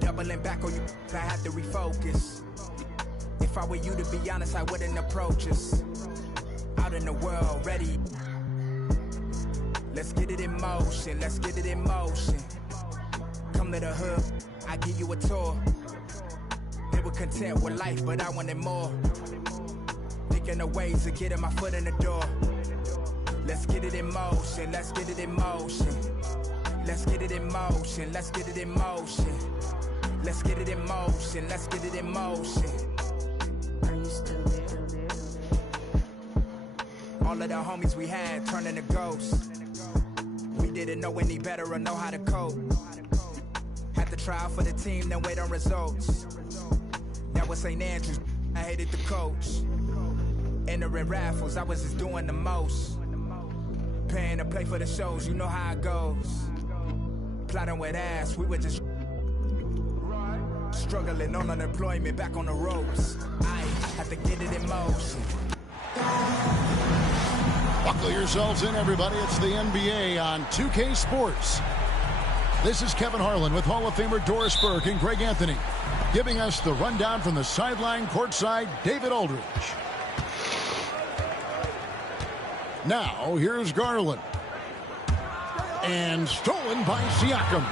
Doubling back on you, I have to refocus. If I were you, to be honest, I wouldn't approach us. Out in the world, ready. Let's get it in motion, let's get it in motion. Come to the hood, I give you a tour. They were content with life, but I wanted more. Thinking of ways of getting my foot in the door. Let's get it in motion, let's get it in motion. Let's get it in motion, let's get it in motion. Let's get it in motion, let's get it in motion. Are you still there? All of the homies we had turning to ghosts. We didn't know any better or know how to cope. Had to try out for the team, then wait on results. That was St. Andrews, I hated the coach. Entering raffles, I was just doing the most. Paying to play for the shows, you know how it goes. Plotting with ass, we were just struggling on unemployment, back on the ropes. I had to get it in motion. Buckle yourselves in, everybody. It's the NBA on 2K Sports. This is Kevin Harlan with Hall of Famer Doris Burke and Greg Anthony, giving us the rundown from the sideline courtside, David Aldridge. Now, here's Garland. And stolen by Siakam.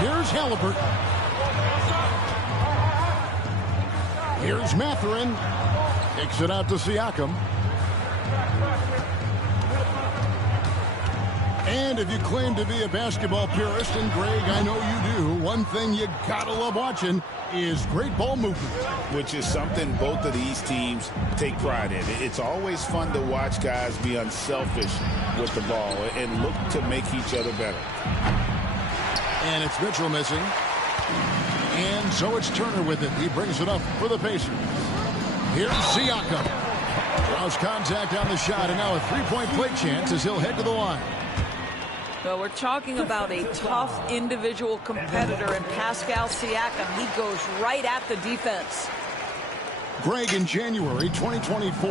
Here's Halliburton. Here's Mathurin. Kicks it out to Siakam. And if you claim to be a basketball purist, and Greg, I know you do, one thing you gotta love watching is great ball movement. Which is something both of these teams take pride in. It's always fun to watch guys be unselfish with the ball and look to make each other better. And it's Mitchell missing. And so it's Turner with it. He brings it up for the Pacers. Here's Siakam. Draws contact on the shot, and now a three-point play chance as he'll head to the line. Well, we're talking about a tough individual competitor in Pascal Siakam. He goes right at the defense. Greg, in January 2024,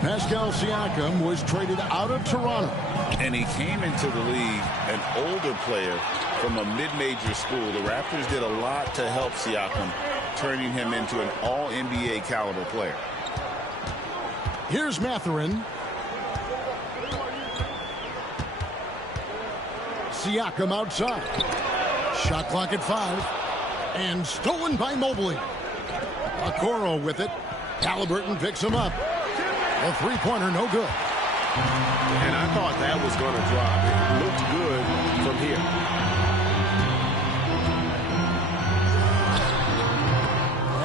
Pascal Siakam was traded out of Toronto. And he came into the league an older player from a mid-major school. The Raptors did a lot to help Siakam, turning him into an all-NBA caliber player. Here's Mathurin. Siakam outside. Shot clock at 5. And stolen by Mobley. Okoro with it. Halliburton picks him up. A three-pointer, no good. And I thought that was going to drop. It looked good from here.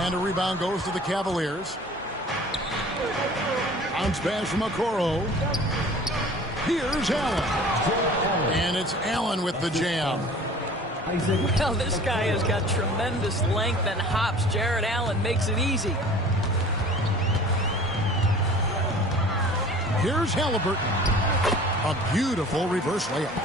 And a rebound goes to the Cavaliers. Bounce pass from Okoro. Here's Allen. And it's Allen with the jam. Well, this guy has got tremendous length and hops. Jared Allen makes it easy. Here's Halliburton. A beautiful reverse layup.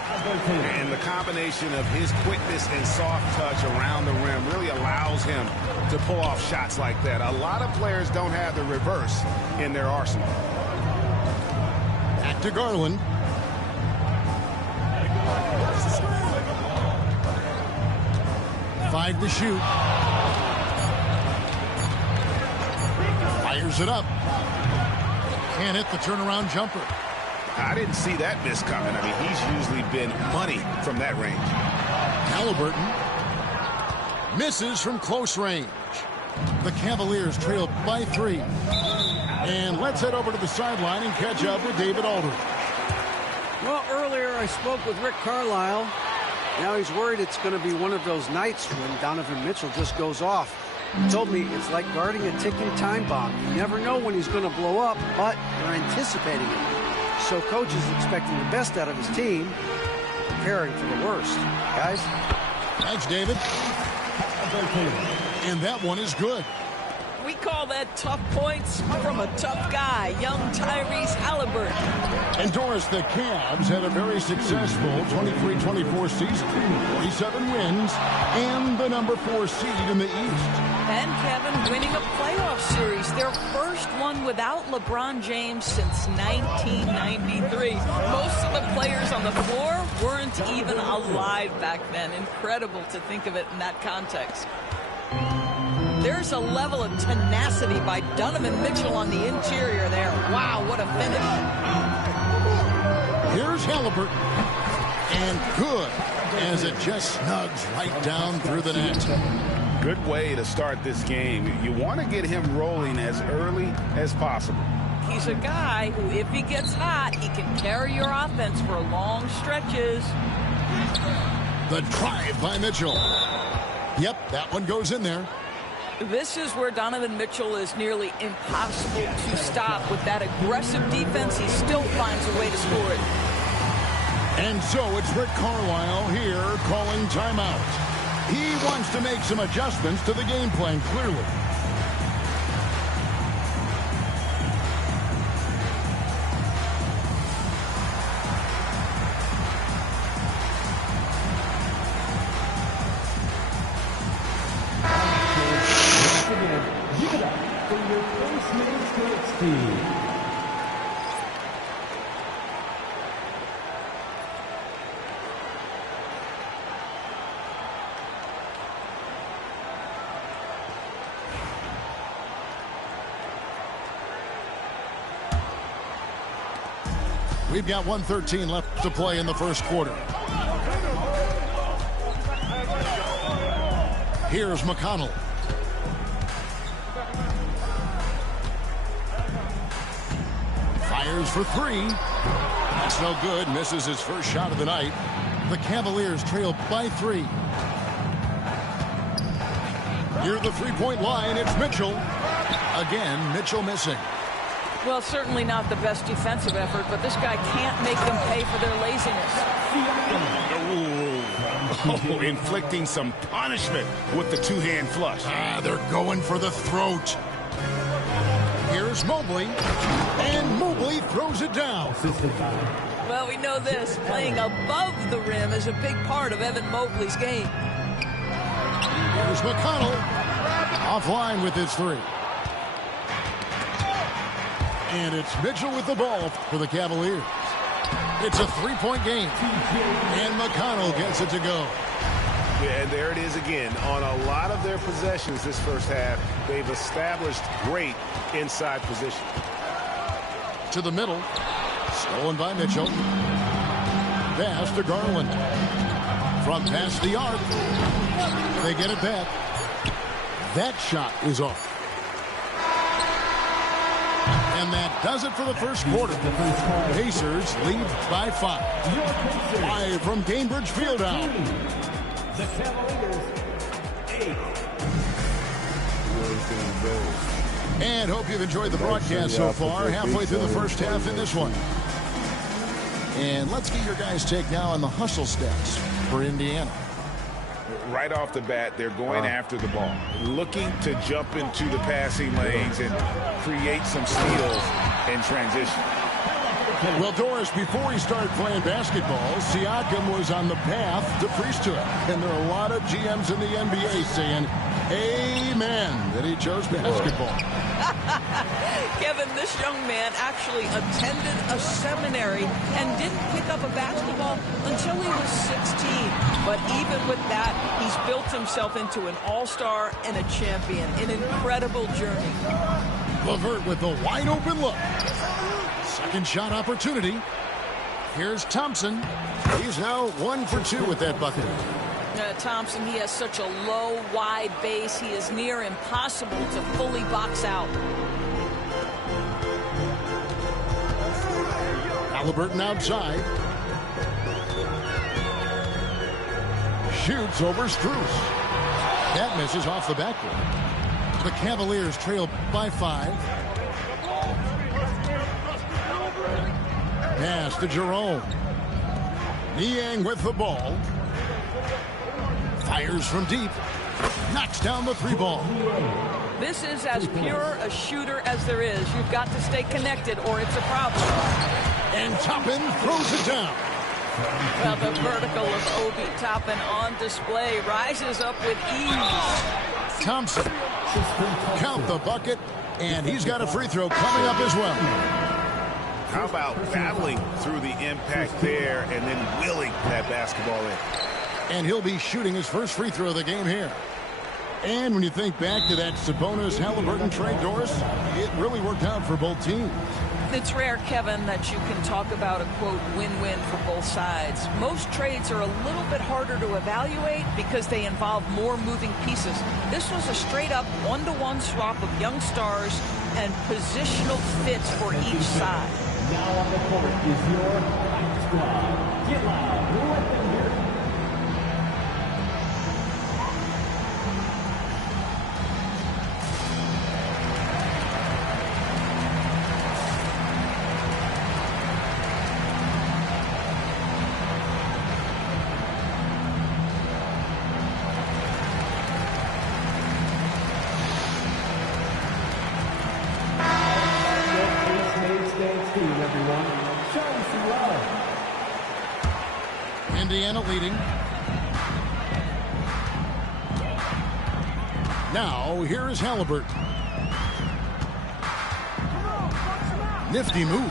And the combination of his quickness and soft touch around the rim really allows him to pull off shots like that. A lot of players don't have the reverse in their arsenal. Back to Garland. Five to shoot. Fires it up. Can't hit the turnaround jumper. I didn't see that miss coming. I mean, he's usually been money from that range. Halliburton misses from close range. The Cavaliers trail by 3. And let's head over to the sideline and catch up with David Aldridge. Well, earlier I spoke with Rick Carlisle. Now he's worried it's going to be one of those nights when Donovan Mitchell just goes off. He told me it's like guarding a ticking time bomb. You never know when he's going to blow up, but you're anticipating it. So coach is expecting the best out of his team, preparing for the worst. Guys? Thanks, David. And that one is good. We call that tough points from a tough guy, young Tyrese Halliburton. And Doris, the Cavs had a very successful 23-24 season. 47 wins and the number 4 seed in the East. And Kevin winning a playoff series, their first one without LeBron James since 1993. Most of the players on the floor weren't even alive back then. Incredible to think of it in that context. There's a level of tenacity by Donovan Mitchell on the interior there. Wow, what a finish. Here's Halliburton. And good, as it just snugs right down through the net. Good way to start this game. You want to get him rolling as early as possible. He's a guy who, if he gets hot, he can carry your offense for long stretches. The drive by Mitchell. Yep, that one goes in there. This is where Donovan Mitchell is nearly impossible to stop. With that aggressive defense, he still finds a way to score it. And so it's Rick Carlisle here calling timeout. He wants to make some adjustments to the game plan, clearly. We've got 1:13 left to play in the first quarter. Here's McConnell. Fires for 3. That's no good. Misses his first shot of the night. The Cavaliers trail by 3. Near the three-point line, it's Mitchell. Again, Mitchell missing. Well, certainly not the best defensive effort, but this guy can't make them pay for their laziness. Oh, inflicting some punishment with the two-hand flush. They're going for the throat. Here's Mobley, and Mobley throws it down. Well, we know this. Playing above the rim is a big part of Evan Mobley's game. Here's McConnell, offline with his 3. And it's Mitchell with the ball for the Cavaliers. It's a 3-point game. And McConnell gets it to go. Yeah, and there it is again. On a lot of their possessions this first half, they've established great inside position. To the middle. Stolen by Mitchell. Pass to Garland. From past the arc. They get it back. That shot is off. And that does it for the first quarter. Pacers lead by 5. Live from Cambridge Fieldhouse. The Cavaliers 8. And hope you've enjoyed the broadcast so far. Halfway through the first half in this one. And let's get your guys' take now on the hustle stats for Indiana. Right off the bat, they're going after the ball, looking to jump into the passing lanes and create some steals in transition. Well, Doris, before he started playing basketball, Siakam was on the path to priesthood. And there are a lot of GMs in the NBA saying, amen, that he chose basketball. Kevin, this young man actually attended a seminary and didn't pick up a basketball until he was 16. But even with that, he's built himself into an all-star and a champion. An incredible journey. LeVert with the wide open look. Second shot opportunity. Here's Thompson. He's now 1 for 2 with that bucket. Thompson, he has such a low, wide base. He is near impossible to fully box out. Halliburton outside. Shoots over Strus. That misses off the backboard. The Cavaliers trail by 5. Pass to Jerome. Niang with the ball. Fires from deep. Knocks down the 3 ball. This is as pure a shooter as there is. You've got to stay connected or it's a problem. And Toppin throws it down. Well, the vertical of Obi Toppin on display rises up with ease. Thompson, count the bucket, and he's got a free throw coming up as well. How about battling through the impact there and then willing that basketball in? And he'll be shooting his first free throw of the game here. And when you think back to that Sabonis-Halliburton trade, Doris, it really worked out for both teams. It's rare, Kevin, that you can talk about a, quote, win-win for both sides. Most trades are a little bit harder to evaluate because they involve more moving pieces. This was a straight-up one-to-one swap of young stars and positional fits for each side. Now on the court is your fight squad. Get loud. Let them hear it. Indiana leading. Now, here is Halliburton. Nifty move.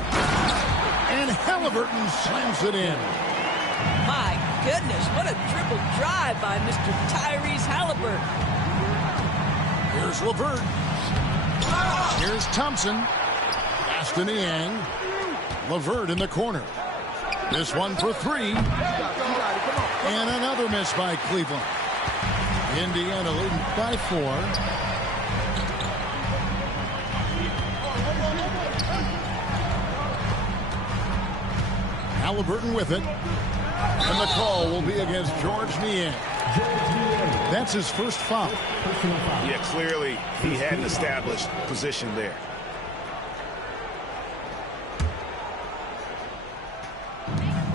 And Halliburton slams it in. My goodness, what a triple drive by Mr. Tyrese Halliburton. Here's LeVert. Here's Thompson. Pass to Niang. LeVert in the corner. This one for three. And another miss by Cleveland. Indiana leading by 4. Halliburton with it. And the call will be against George Niang. That's his first foul. Yeah, clearly he had an established position there.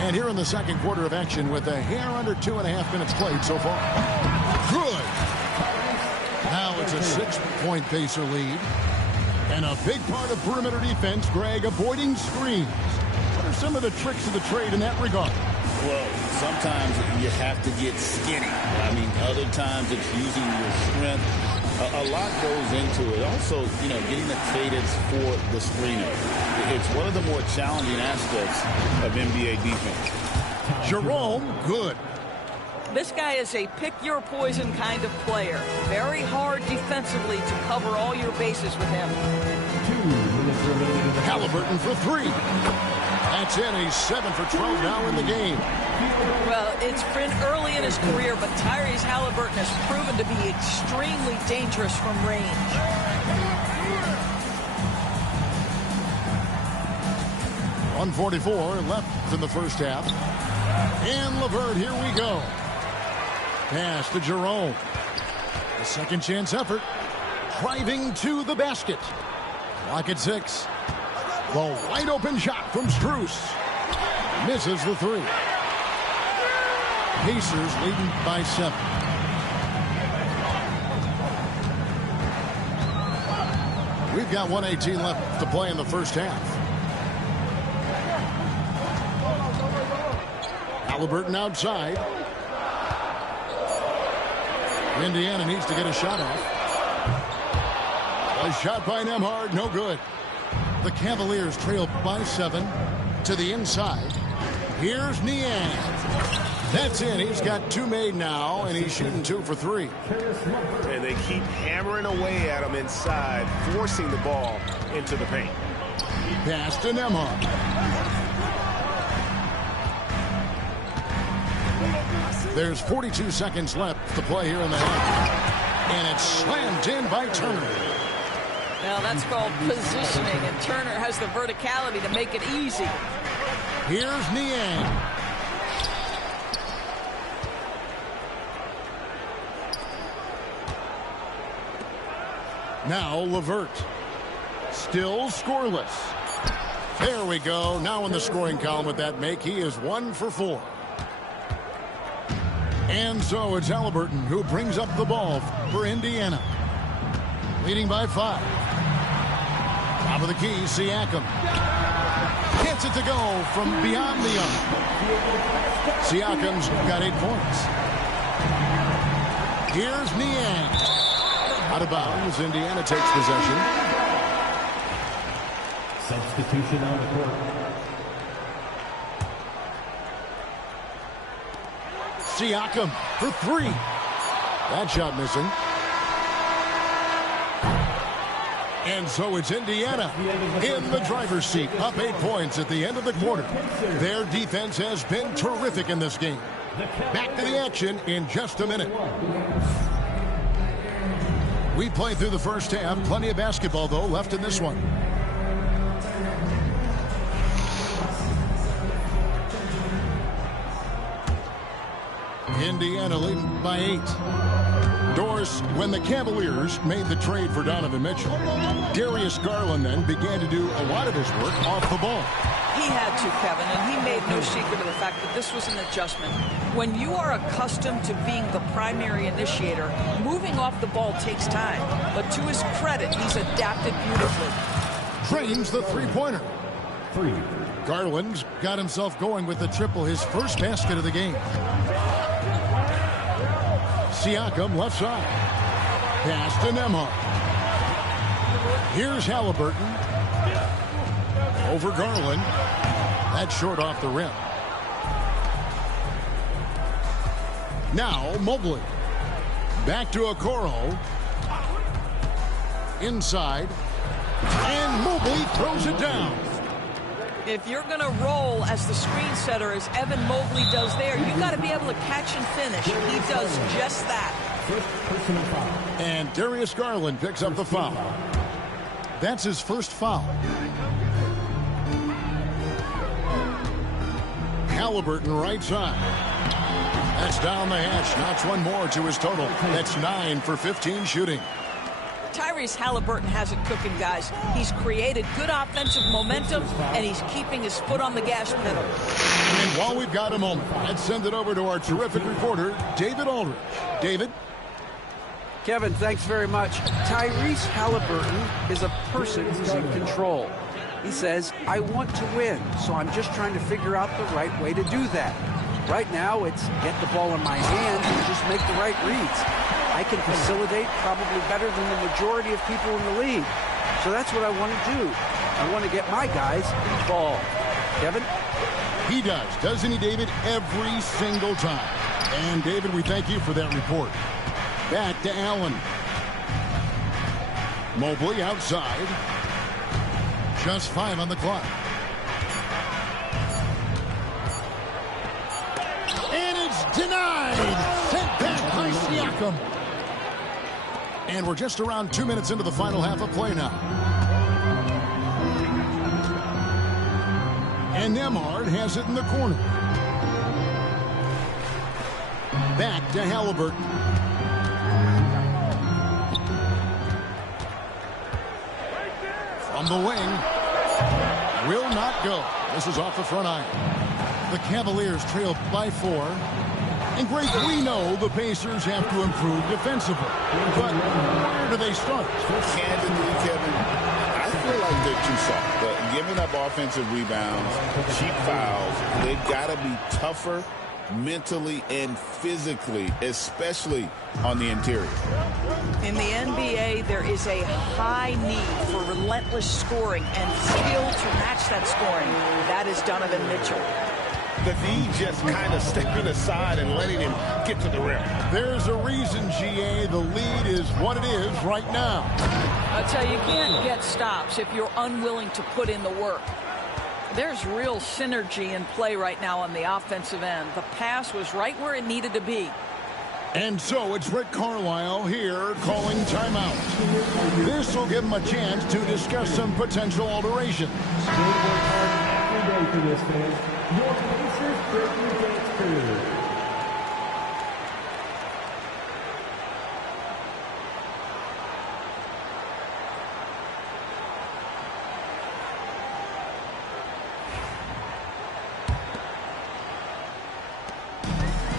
And here in the second quarter of action with a hair under 2.5 minutes played so far. Good. Now it's a 6-point Pacer lead. And a big part of perimeter defense, Greg, avoiding screens. What are some of the tricks of the trade in that regard? Well, sometimes you have to get skinny. I mean, other times it's using your strength. A lot goes into it. Also, getting the cadence for the screener. It's one of the more challenging aspects of NBA defense. Jerome, good. This guy is a pick-your-poison kind of player. Very hard defensively to cover all your bases with him. 2 minutes remaining in the Halliburton for 3. That's in. He's 7 for 12 now in the game. Well, it's been early in his career, but Tyrese Halliburton has proven to be extremely dangerous from range. .144 left in the first half. And LeVert, here we go. Pass to Jerome. A second chance effort. Driving to the basket. Clock at 6. The wide open shot from Strus. Misses the 3. Pacers leading by 7. We've got 1:18 left to play in the first half. Halliburton outside. Indiana needs to get a shot off. A shot by Nembhard, no good. The Cavaliers trail by 7 to the inside. Here's Niang. That's in. He's got 2 made now, and he's shooting 2 for 3. And they keep hammering away at him inside, forcing the ball into the paint. Pass to Nembhard. There's 42 seconds left to play here in the half. And it's slammed in by Turner. Now that's called positioning, and Turner has the verticality to make it easy. Here's Niang. Now LeVert. Still scoreless. There we go. Now in the scoring column with that make, he is 1 for 4. And so it's Halliburton who brings up the ball for Indiana. leading by 5. Top of the key, Siakam. Gets it to go from beyond the arc. Siakam's got 8 points. Here's Niang. Out of bounds, Indiana takes possession. Substitution on the court. Siakam for 3. That shot missing. And so it's Indiana in the driver's seat, up 8 points at the end of the quarter. Their defense has been terrific in this game. Back to the action in just a minute. We played through the first half. Plenty of basketball, though, left in this one. Indiana leading by 8. Doris, when the Cavaliers made the trade for Donovan Mitchell, Darius Garland then began to do a lot of his work off the ball. He had to, Kevin, and he made no secret of the fact that this was an adjustment. When you are accustomed to being the primary initiator, moving off the ball takes time. But to his credit, he's adapted beautifully. Drains the three-pointer. 3. Garland's got himself going with the triple, his first basket of the game. Siakam left side. Pass to Nembhard. Here's Halliburton. Over Garland. That's short off the rim. Now Mobley. Back to Okoro. Inside. And Mobley throws it down. If you're going to roll as the screen setter, as Evan Mobley does there, you got to be able to catch and finish. He does just that. First personal foul. And Darius Garland picks up the foul. That's his first foul. Halliburton right side. That's down the hatch. Knocks one more to his total. That's 9 for 15 shooting. Tyrese Halliburton has it cooking, guys. He's created good offensive momentum, and he's keeping his foot on the gas pedal. And while we've got a moment, let's send it over to our terrific reporter, David Aldridge. David? Kevin, thanks very much. Tyrese Halliburton is a person who's in control. He says, I want to win, so I'm just trying to figure out the right way to do that. Right now, it's get the ball in my hands and just make the right reads. I can facilitate probably better than the majority of people in the league. So that's what I want to do. I want to get my guys involved. Kevin? He does, doesn't he, David? Every single time. And, David, we thank you for that report. Back to Allen. Mobley outside. Just 5 on the clock. And it's denied. Sent back by Siakam. And we're just around 2 minutes into the final half of play now. And Nembhard has it in the corner. Back to Halliburton. From the wing. Will not go. This is off the front iron. The Cavaliers trail by 4. And Greg, we know the Pacers have to improve defensively. But where do they start? Candidly, Kevin, I feel like they're too soft. Giving up offensive rebounds, cheap fouls, they've got to be tougher mentally and physically, especially on the interior. In the NBA, there is a high need for relentless scoring and skill to match that scoring. That is Donovan Mitchell. The D just kind of stepping aside and letting him get to the rim. There's a reason, GA, the lead is what it is right now. I tell you, you can't get stops if you're unwilling to put in the work. There's real synergy in play right now on the offensive end. The pass was right where it needed to be. And so it's Rick Carlisle here calling timeout. This will give him a chance to discuss some potential alterations. They work hard every day for this, fans. Your Pacers breaking dance crew.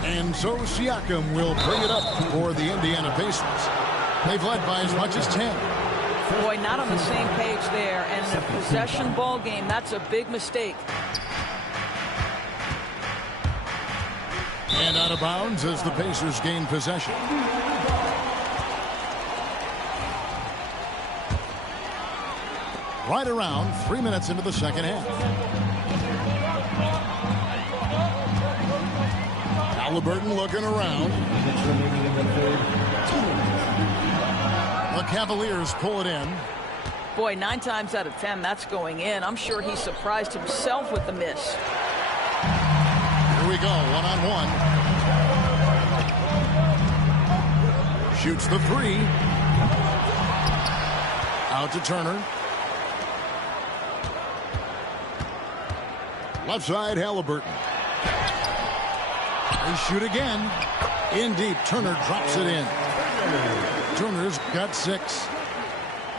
And so Siakam will bring it up for the Indiana Pacers. They've led by as much as 10. Boy, not on the same page there. And in a possession ball game, that's a big mistake. And out of bounds as the Pacers gain possession. Right around 3 minutes into the second half. Halliburton looking around. The Cavaliers pull it in. Boy, 9 times out of 10, that's going in. I'm sure he surprised himself with the miss. Here we go, one-on-one. Shoots the 3. Out to Turner. Left side, Halliburton. They shoot again. In deep, Turner drops it in. Turner's got 6.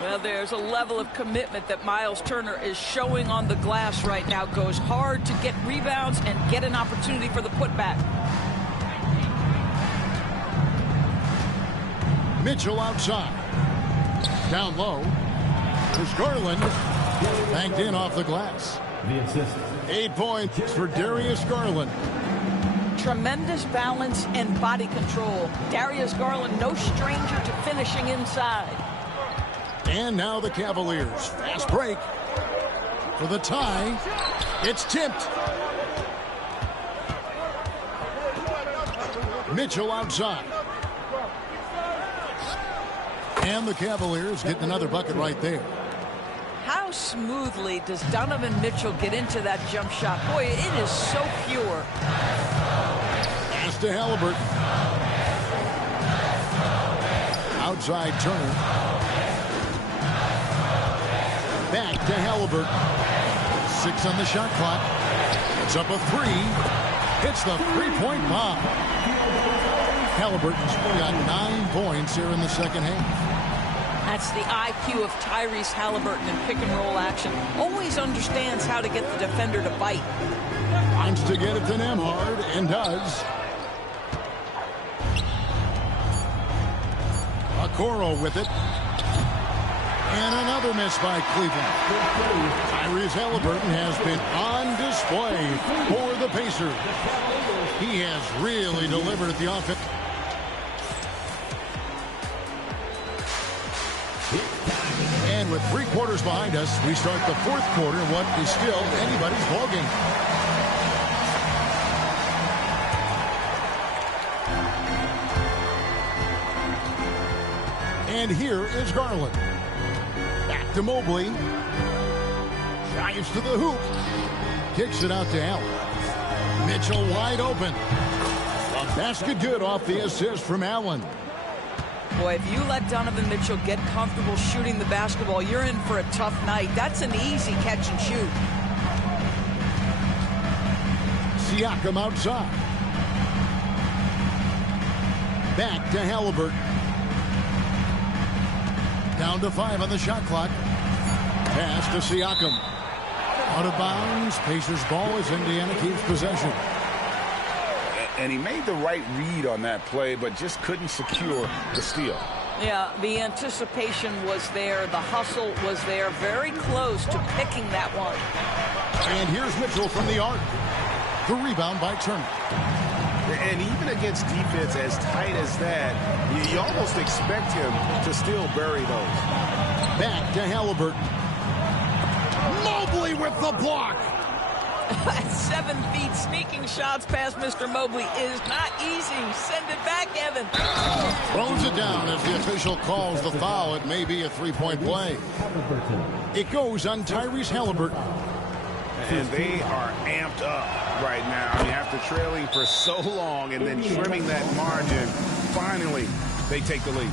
Well, there's a level of commitment that Miles Turner is showing on the glass right now. Goes hard to get rebounds and get an opportunity for the putback. Mitchell outside. Down low. There's Garland. Banked in off the glass. 8 points for Darius Garland. Tremendous balance and body control. Darius Garland, no stranger to finishing inside. And now the Cavaliers. Fast break for the tie. It's tipped. Mitchell outside. And the Cavaliers getting another bucket right there. How smoothly does Donovan Mitchell get into that jump shot? Boy, it is so pure. Pass to Halliburton. Outside Turner. Back to Halliburton. 6 on the shot clock. It's up a 3. Hits the three-point bomb. Halliburton's got 9 points here in the second half. That's the IQ of Tyrese Halliburton in pick-and-roll action. Always understands how to get the defender to bite. Wants to get it to Nembhard, and does. Okoro with it. And another miss by Cleveland. Tyrese Halliburton has been on display for the Pacers. He has really delivered at the offense. And with 3 quarters behind us, we start the 4th quarter in what is still anybody's ballgame. And here is Garland. Back to Mobley. Drives to the hoop. Kicks it out to Allen. Mitchell wide open. A basket good off the assist from Allen. Boy, if you let Donovan Mitchell get comfortable shooting the basketball, you're in for a tough night. That's an easy catch and shoot. Siakam outside. Back to Halliburton. Down to 5 on the shot clock. Pass to Siakam. Out of bounds. Pacers ball as Indiana keeps possession. And he made the right read on that play, but just couldn't secure the steal. Yeah, the anticipation was there. The hustle was there. Very close to picking that one. And here's Mitchell from the arc. The rebound by Turner. And even against defense as tight as that, you almost expect him to still bury those. Back to Halliburton. Mobley with the block. 7 feet sneaking shots past Mr. Mobley is not easy. Send it back, Evan. Throws it down as the official calls the foul. It may be a 3-point play. It goes on Tyrese Halliburton. And they are amped up right now. I mean, after trailing for so long and then trimming that margin, finally they take the lead.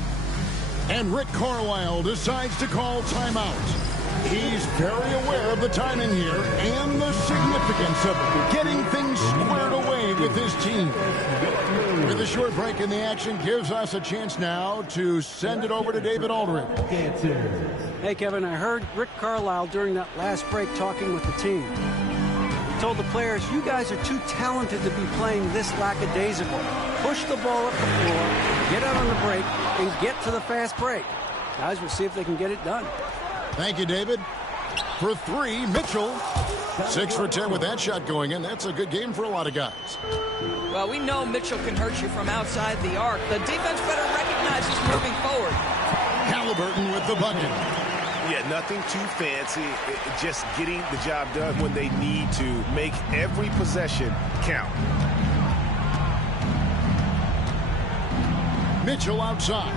And Rick Carlisle decides to call timeout. He's very aware of the timing here and the significance of getting things squared away with his team. With a short break in the action gives us a chance now to send it over to David Aldridge. Hey, Kevin, I heard Rick Carlisle during that last break talking with the team. He told the players, you guys are too talented to be playing this lackadaisical. push the ball up the floor, get out on the break, and get to the fast break. Guys, we'll see if they can get it done. Thank you, David. For three, Mitchell. 6 for 10 with that shot going in. That's a good game for a lot of guys. Well, we know Mitchell can hurt you from outside the arc. The defense better recognize he's moving forward. Halliburton with the bucket. Yeah, nothing too fancy. Just getting the job done when they need to. Make every possession count. Mitchell outside.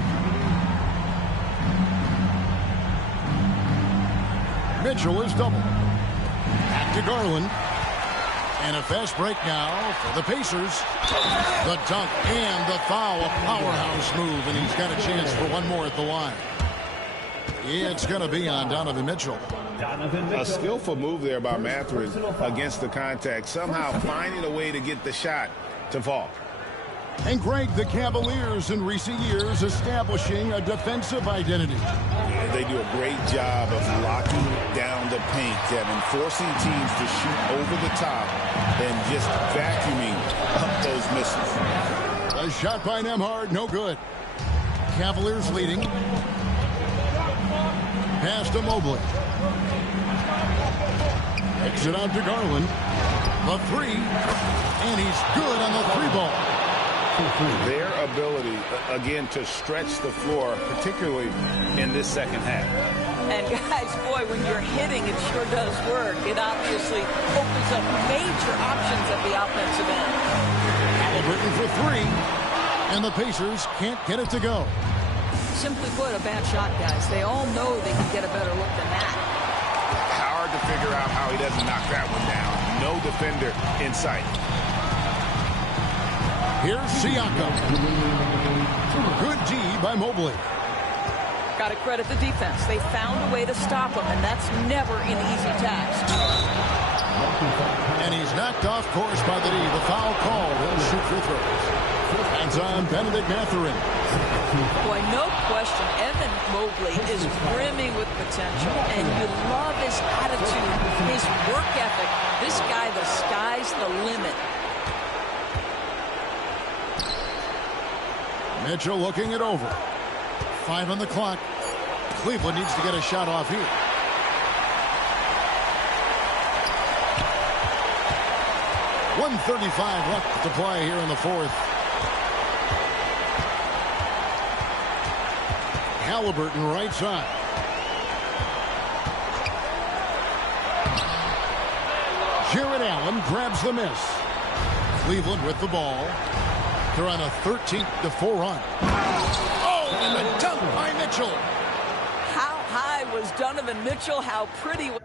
Mitchell is double. Back to Garland. And a fast break now for the Pacers. The dunk and the foul. A powerhouse move, and he's got a chance for one more at the line. It's going to be on Donovan Mitchell. A skillful move there by Mathurin against the contact. Somehow finding a way to get the shot to fall. And Greg, the Cavaliers in recent years establishing a defensive identity. They do a great job of locking down the paint, Kevin, forcing teams to shoot over the top and just vacuuming up those misses. A shot by Nembhard, no good. Cavaliers leading. Pass to Mobley. Takes it out to Garland. The three. And he's good on the three ball. Their ability, again, to stretch the floor, particularly in this second half. And guys, boy, when you're hitting, it sure does work. It obviously opens up major options at the offensive end. Halliburton for three. And the Pacers can't get it to go. Simply put, a bad shot, guys. They all know they can get a better look than that. Hard to figure out how he doesn't knock that one down. No defender in sight. Here's Siakam. Good D by Mobley. Got to credit the defense. They found a way to stop him, and that's never an easy task. And he's knocked off course by the D. The foul called. He'll shoot free throws. Hands on Benedict Mathurin. Boy, no question, Evan Mobley is brimming with potential, and you love his attitude, his work ethic. This guy, the sky's the limit. Mitchell looking it over. 5 on the clock. Cleveland needs to get a shot off here. .135 left to play here in the fourth. Halliburton right side. Jared Allen grabs the miss. Cleveland with the ball. They're on a 13-4 run. Oh, and a dunk by Mitchell. How high was Donovan Mitchell? How pretty was